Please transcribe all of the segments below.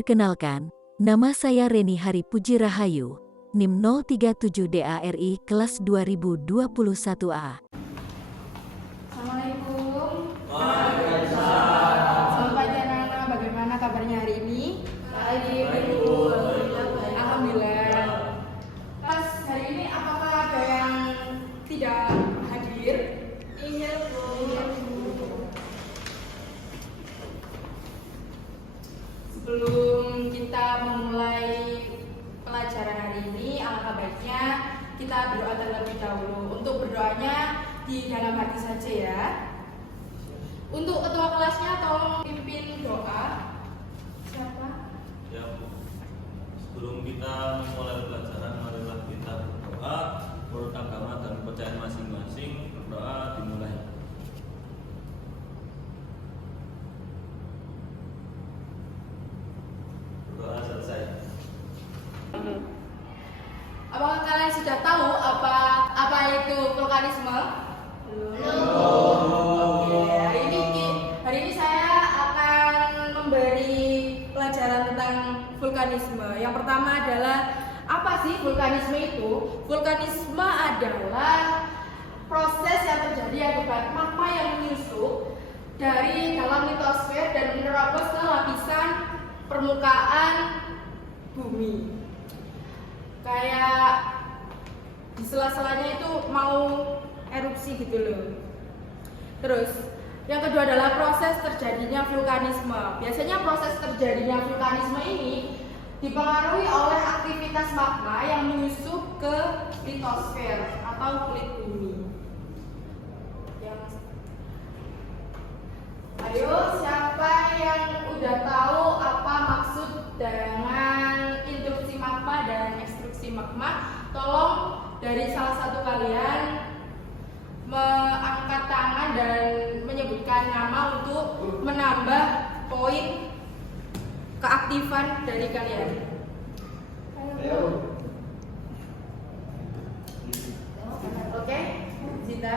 Perkenalkan, nama saya Reni Hari Puji Rahayu, NIM 037 DARI kelas 2021A. Assalamualaikum. Waalaikumsalam. Selamat pagi anak-anak, bagaimana kabarnya hari ini? Baik, Bu. Alhamdulillah. Pas hari ini apakah ada yang tidak hadir? Iya, Bu. Sebelum kita memulai pelajaran hari ini, alangkah baiknya kita berdoa terlebih dahulu. Untuk berdoanya di dalam hati saja ya. Untuk ketua kelasnya tolong pimpin doa. Siapa? Ya, Bu. Sebelum kita memulai pelajaran, marilah kita berdoa menurut agama dan kepercayaan masing-masing. Berdoa dimulai. Berdoa selesai. Apakah kalian sudah tahu apa itu vulkanisme? Oke, hari ini saya akan memberi pelajaran tentang vulkanisme. Yang pertama adalah apa sih vulkanisme itu? Vulkanisme adalah proses yang terjadi akibat magma yang menyusup dari dalam litosfer dan menerobos ke lapisan permukaan bumi. Kayak di sela-selanya itu mau erupsi gitu loh. Terus yang kedua adalah proses terjadinya vulkanisme. Biasanya proses terjadinya vulkanisme ini dipengaruhi oleh aktivitas magma yang menyusup ke litosfer atau kulit bumi. Ayo, siapa yang udah tahu apa maksud dengan induksi magma dan ekstruksi magma? Tolong dari salah satu kalian mengangkat tangan dan menyebutkan nama untuk menambah poin keaktifan dari kalian. Ayo. Oke, Zita.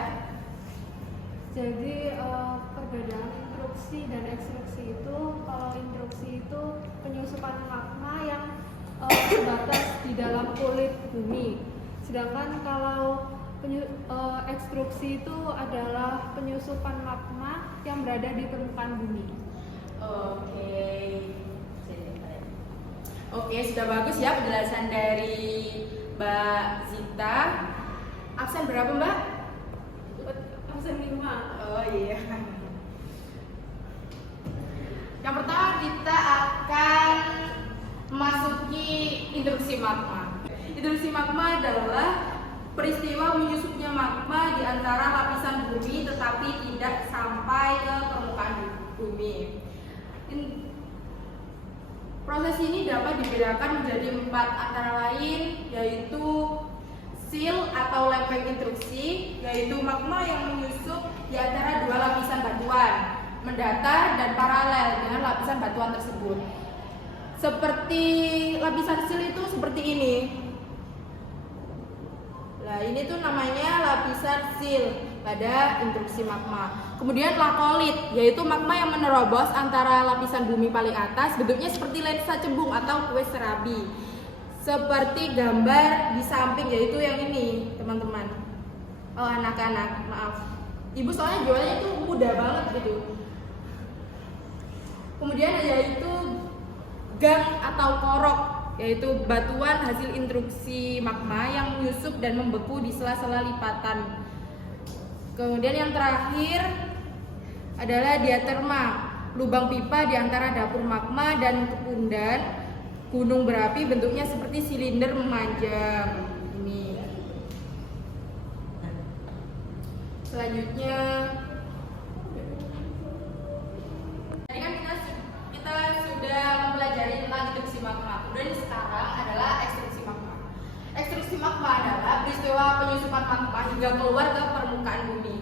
Jadi perbedaan intruksi dan ekstruksi itu, kalau intruksi itu penyusupan magma yang terbatas di dalam kulit bumi, sedangkan kalau ekstruksi itu adalah penyusupan magma yang berada di permukaan bumi. Oke, sudah bagus ya penjelasan dari Mbak Zita. Absen berapa, Mbak? Absen 5. Oh iya. Yang pertama kita akan memasuki induksi magma. Induksi magma adalah peristiwa menyusupnya magma di antara lapisan bumi tetapi tidak sampai ke permukaan bumi. Proses ini dapat dibedakan menjadi 4 antara lain, yaitu seal atau lempeng intruksi, yaitu magma yang menyusup di antara 2 lapisan batuan, mendatar dan paralel dengan lapisan batuan tersebut. Seperti lapisan seal itu seperti ini. Nah, ini tuh namanya lapisan seal pada intruksi magma. Kemudian lakolit, yaitu magma yang menerobos antara lapisan bumi paling atas, bentuknya seperti lensa cembung atau kue serabi. Seperti gambar di samping, yaitu yang ini, teman-teman. Oh, anak-anak, maaf. Ibu soalnya jualnya itu mudah banget gitu. Kemudian yaitu gang atau korok, yaitu batuan hasil intruksi magma yang menyusup dan membeku di sela-sela lipatan. Kemudian yang terakhir adalah diaterma, lubang pipa di antara dapur magma dan kepundan gunung berapi, bentuknya seperti silinder memanjang. Ini. Selanjutnya, tadi kan kita sudah mempelajari tentang induksi magma. Kemudian sekarang adalah ekstruksi magma. Ekstruksi magma adalah peristiwa penyusupan magma hingga keluar ke permukaan bumi.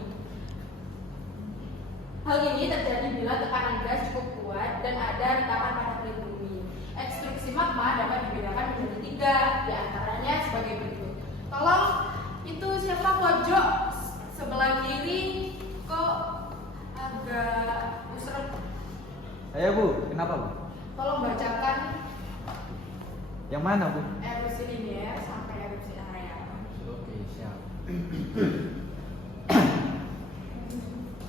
Hal ini terjadi bila tekanan gas cukup kuat dan ada retakan pada kulit bumi. Ekstruksi magma dapat dibedakan menjadi 3, diantaranya sebagai berikut. Tolong, itu siapa pojok sebelah kiri kok agak musrem? Ayo Bu, kenapa Bu? Tolong bacakan Yang mana, Bu? Erupsi linier sampai erupsi areal. Oke, siap.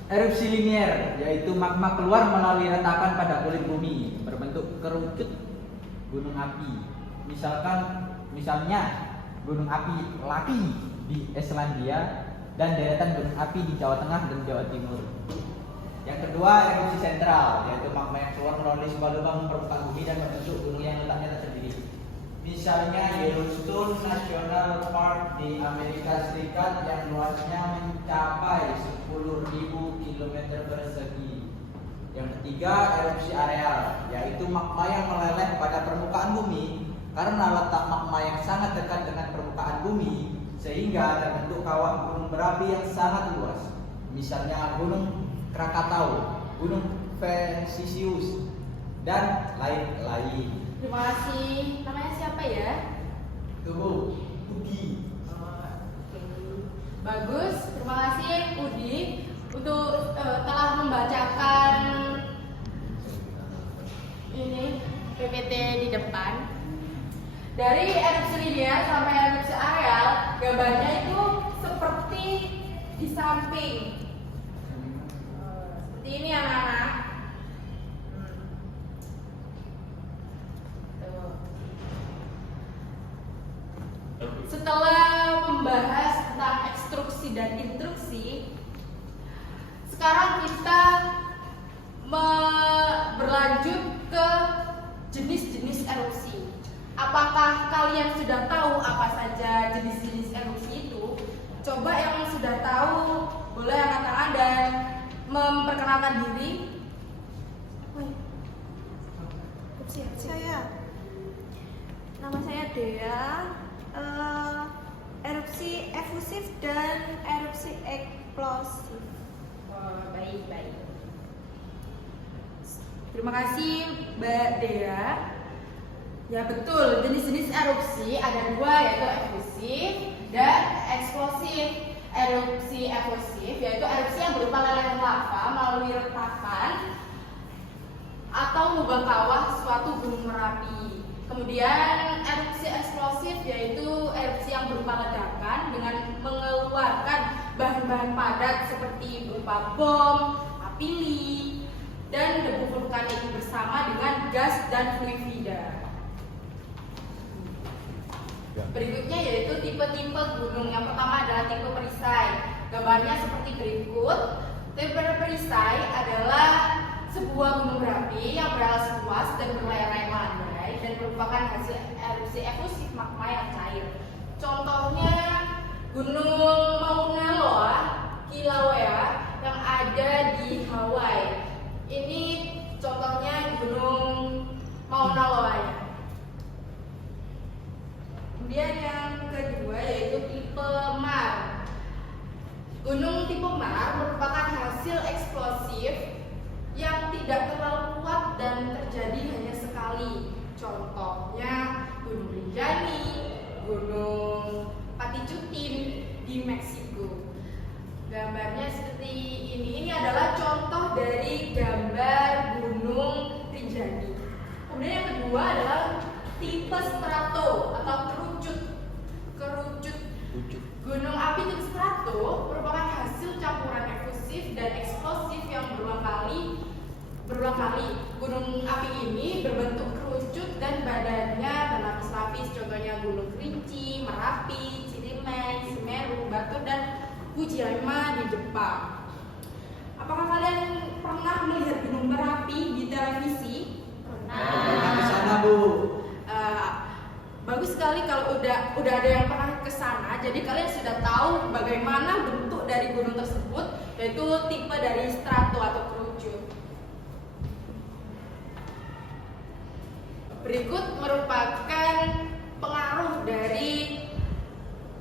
Erupsi linier yaitu magma keluar melalui retakan pada kulit bumi berbentuk kerucut gunung api. Misalnya gunung api Laki di Islandia dan deretan gunung api di Jawa Tengah dan Jawa Timur. Yang kedua, erupsi sentral yaitu magma yang keluar melalui sebuah lubang permukaan bumi dan membentuk gunung yang letaknya tersendiri. Misalnya Yellowstone National Park di Amerika Serikat yang luasnya mencapai 10.000 km persegi. Yang ketiga, erupsi areal, yaitu magma yang meleleh pada permukaan bumi karena letak magma yang sangat dekat dengan permukaan bumi sehingga terbentuk kawah gunung berapi yang sangat luas. Misalnya Gunung Krakatau, Gunung Vesisius, dan lain-lain. Terima kasih. Namanya siapa ya? Tubuh, Tugi. Bagus. Terima kasih Udi untuk telah membacakan ini PPT di depan. Dari erupsi linier sampai erupsi areal, gambarnya itu seperti di samping. Seperti ini anak-anak. Setelah membahas tentang ekstruksi dan intruksi, sekarang kita berlanjut ke jenis-jenis erupsi. Apakah kalian sudah tahu apa saja jenis-jenis erupsi itu? Coba yang sudah tahu boleh angkat tangan dan memperkenalkan diri. Saya, nama saya Dea. Erupsi efusif dan erupsi eksplosif. Baik. Terima kasih Mbak Dea. Ya betul, jenis-jenis erupsi ada dua, yaitu efusif dan eksplosif. Erupsi efusif yaitu erupsi yang berupa lelehan lava melalui retakan atau lubang kawah suatu gunung Merapi. Kemudian erupsi eksplosif yaitu erupsi yang berupa ledakan dengan mengeluarkan bahan-bahan padat seperti berupa bom, api, dan debu vulkanik bersama dengan gas dan fluida. Berikutnya yaitu tipe-tipe gunung. Yang pertama adalah tipe perisai. Gambarnya seperti berikut. Tipe perisai adalah sebuah gunung berapi yang beralas luas dan berlayar-layar landai dan merupakan hasil erupsi efusif magma yang cair. Contohnya Gunung Mauna Loa, Kilauea yang ada di Hawaii. Ini contohnya Gunung Mauna Loa. Kemudian yang kedua yaitu tipe Mar. Gunung tipe Mar merupakan hasil eksplosif yang tidak terlalu kuat dan terjadi hanya sekali. Contohnya Gunung Rinjani, Gunung Paticutin di Meksiko. Gambarnya seperti ini. Ini adalah contoh dari gambar Gunung Rinjani. Kemudian yang kedua adalah tipe strato atau kerucut. Gunung api tipe strato merupakan hasil campuran efusif dan eksplosif yang berulang kali. Gunung api ini berbentuk kerucut dan badannya berlapis-lapis. Contohnya Gunung Kerinci, Merapi, Ciremai, Semeru, Batu, dan Fujiyama di Jepang. Apakah kalian pernah melihat Gunung Merapi di televisi? Pernah di sana, Bu. Bagus sekali kalau udah ada yang pernah ke sana. Jadi kalian sudah tahu bagaimana bentuk dari gunung tersebut, yaitu tipe dari strato atau kerucut. Berikut merupakan pengaruh dari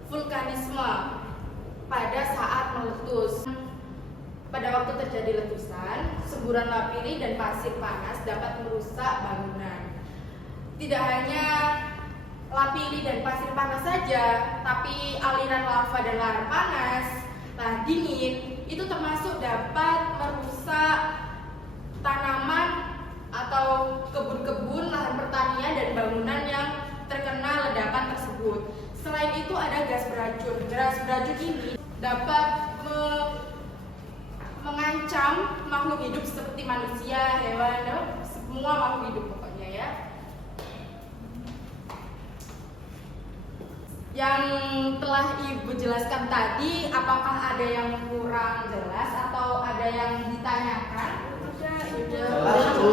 vulkanisme pada saat meletus. Pada waktu terjadi letusan, semburan lapilli dan pasir panas dapat merusak bangunan. Tidak hanya lapilli dan pasir panas saja, tapi aliran lava dan lahar panas, lahar dingin, itu termasuk dapat merusak tanaman atau kebun-kebun, lahan pertanian dan bangunan yang terkena ledakan tersebut. Selain itu ada gas beracun. Gas beracun ini dapat mengancam makhluk hidup seperti manusia, hewan, semua makhluk hidup pokoknya ya. Yang telah Ibu jelaskan tadi, apakah ada yang kurang jelas atau ada yang ditanyakan? Jelas, Bu.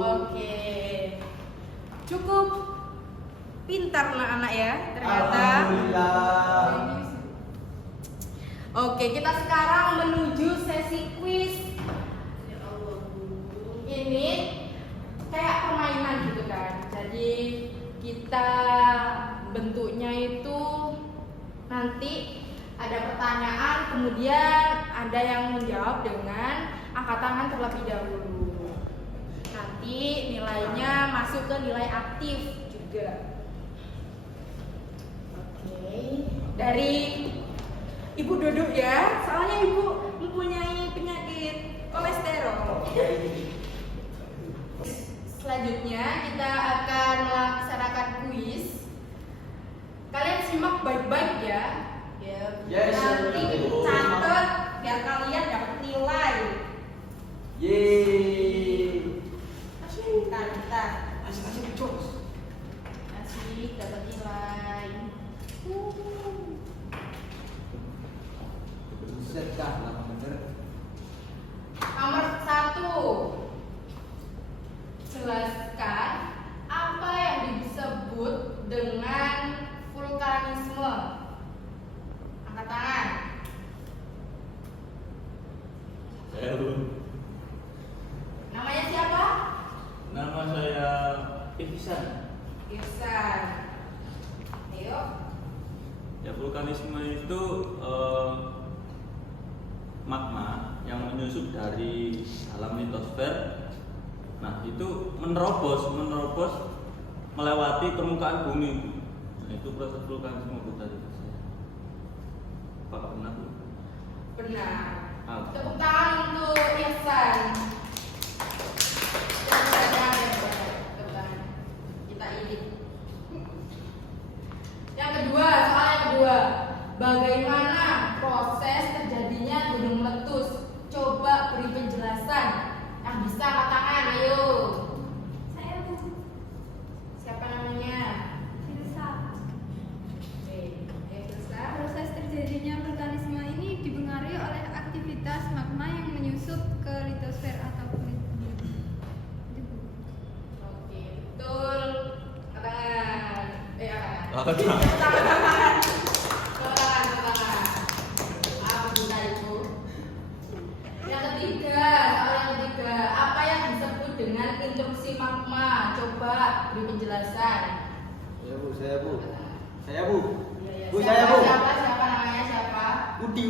Oke. Cukup pintar anak-anak ya ternyata. Alhamdulillah. Oke, kita sekarang menuju sesi kuis. Ini kayak permainan gitu kan. Jadi kita bentuknya itu nanti ada pertanyaan, kemudian ada yang menjawab dengan angkat tangan terlebih dahulu. Nanti nilainya masuk ke nilai aktif juga. Oke, dari Ibu duduk ya, soalnya Ibu mempunyai penyakit kolesterol. Selanjutnya kita akan melaksanakan kuis. Kalian simak baik-baik ya. Yes, Nanti catat biar kalian dapat nilai. Yeay. Bentar. Asik cus. Asik dapat nilai. Buset dah, lama bener. Nomor 1. Jelaskan apa yang disebut dengan vulkanisme. Angkat tangan. Saya belum. Namanya siapa? Nama saya Ihsan. Irsan. Ayo. Ya, vulkanisme itu magma yang menyusup dari alam litosfer. Nah, itu menerobos melewati permukaan bumi. Nah, itu proses vulkanisme tadi. Pak, benar? Benar. Ah. Tepuk tangan untuk Irsan. Tepuk tangan. Kita ini. Yang kedua, soal yang kedua. Bagaimana proses terjadinya gunung meletus? Coba beri penjelasan. Yang bisa angkat tangan, ayo. Saya Bu Siapa namanya? Firsa. Oke, Firsa. Proses terjadinya vulkanisme ini dipengaruhi oleh aktivitas magma yang menyusup ke litosfer atau kulit bumi. Itu, Bu. Oke, betul. Angkat tangan. Angkat tangan. Tepuk tangan. Alhamdulillah Ibu. Yang ketiga, soal yang ketiga, apa yang disebut dengan intrusi magma? Coba beri penjelasan. Saya Bu. Saya Bu. Iya, iya. Bu, Siapa, saya Bu. Siapa namanya siapa? Udi.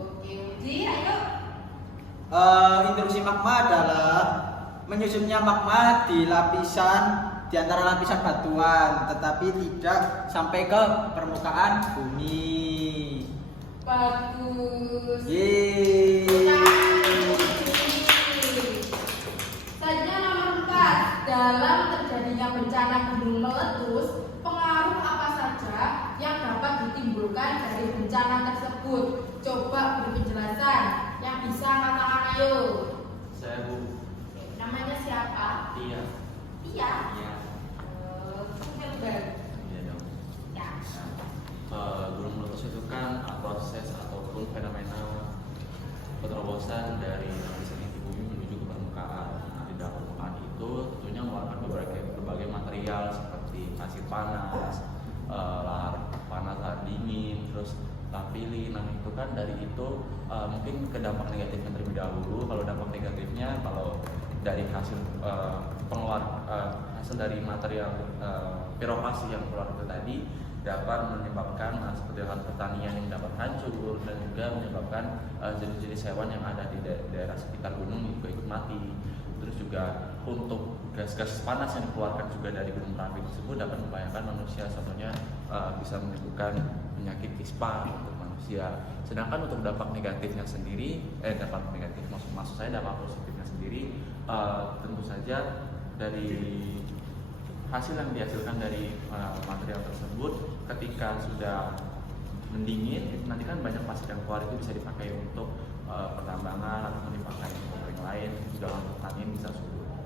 Oke, Uji, ayo. Intrusi magma adalah menyusupnya magma di antara lapisan batuan, tetapi tidak sampai ke permukaan bumi. Bagus. Yeay. Selanjutnya nomor 4. Dalam terjadinya bencana gunung meletus, pengaruh apa saja yang dapat ditimbulkan dari bencana tersebut? Coba beri penjelasan. Yang bisa angkat tangan, ayo. Saya Bu. Namanya siapa? Iya. Tia. Iya. Hilbert. Iya dong. Ya. Gunung meletus itu kan proses ataupun fenomena penerobosan dari lapisan inti bumi menuju ke permukaan. Nah, di dalam permukaan itu tentunya mengeluarkan berbagai material seperti pasir panas, lahar panas, lahar dingin, terus lapilin. Nah, itu kan dari itu mungkin ke dampak negatifnya terlebih dahulu. Kalau dampak negatifnya, kalau dari hasil hasil dari material pirokrasi yang keluar itu tadi dapat menyebabkan seperti lahan pertanian yang dapat hancur dan juga menyebabkan jenis-jenis hewan yang ada di daerah sekitar gunung juga ikut mati. Terus juga untuk gas-gas panas yang dikeluarkan juga dari gunung Merapi tersebut dapat membahayakan manusia, contohnya bisa menimbulkan penyakit ispa untuk manusia. Sedangkan untuk dampak negatifnya sendiri, dampak negatif maksud saya dampak positifnya sendiri, tentu saja dari hasil yang dihasilkan dari material tersebut ketika sudah mendingin itu nanti kan banyak pasir yang keluar, itu bisa dipakai untuk pertambangan ataupun dipakai untuk yang lain, juga untuk pertanian bisa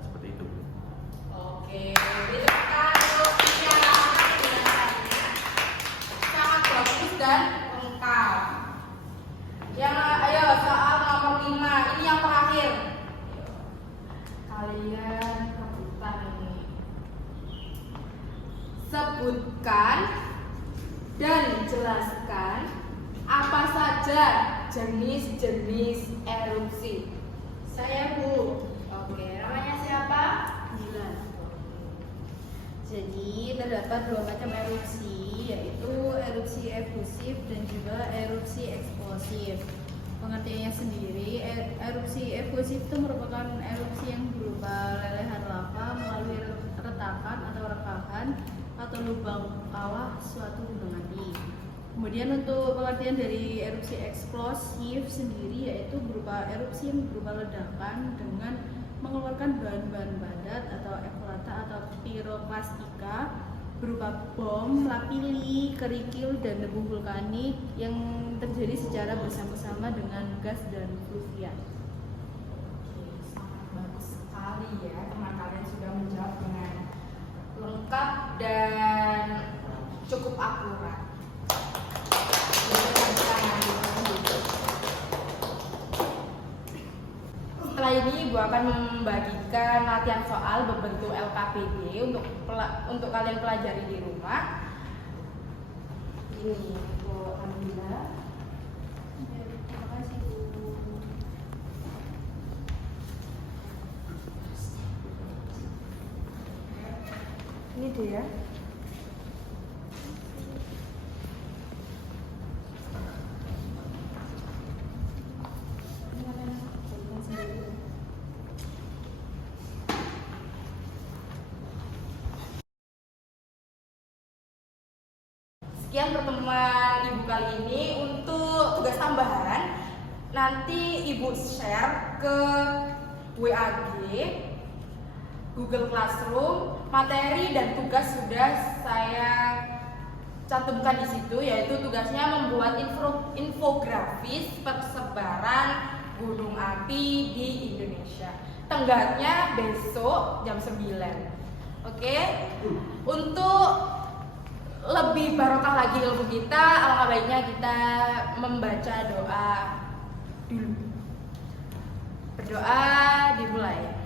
seperti itu. Oke, itu kan sangat bagus dan lengkap. Yang ayo soal nomor 5, ini yang terakhir. Kalian rebutan ini. Sebutkan dan jelaskan apa saja jenis-jenis erupsi. Saya Bu. Oke, namanya siapa? Dilan. Jadi terdapat 2 macam erupsi, yaitu erupsi efusif dan juga erupsi eksplosif. Pengertiannya sendiri, erupsi efusif itu merupakan erupsi yang berupa lelehan lava melalui retakan atau rekahan atau lubang kawah suatu gunung api. Kemudian untuk pengertian dari erupsi eksplosif sendiri, yaitu berupa erupsi yang berupa ledakan dengan mengeluarkan bahan-bahan padat atau eflata atau piroklastika berupa bom, lapili, kerikil, dan debu vulkanik yang terjadi secara bersama-sama dengan gas dan fluvia. Sangat bagus sekali ya, teman kalian sudah menjawab dengan lengkap dan cukup akurat. Setelah ini Ibu akan membagikan latihan soal berbentuk LKPD untuk kalian pelajari di rumah. Ini untuk Alhamdulillah. Terima kasih Bu. Ini dia. Sekian pertemuan Ibu kali ini. Untuk tugas tambahan nanti Ibu share ke WAG, Google Classroom. Materi dan tugas sudah saya cantumkan di situ, yaitu tugasnya membuat infografis persebaran gunung api di Indonesia. Tenggatnya besok jam 9. Oke? Untuk lebih barokah lagi ilmu kita, alangkah baiknya kita membaca doa dulu. Berdoa dimulai.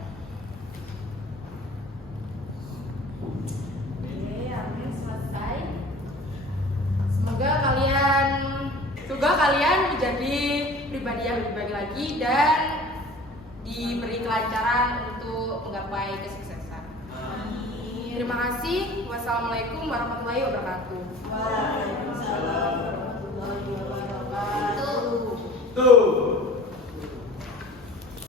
Oke, amin, selesai. Semoga kalian menjadi pribadi yang lebih baik lagi dan diberi kelancaran untuk menggapai kesuksesan. Terima kasih. Wassalamualaikum warahmatullahi wabarakatuh. Waalaikumsalam warahmatullahi wabarakatuh. Tuh.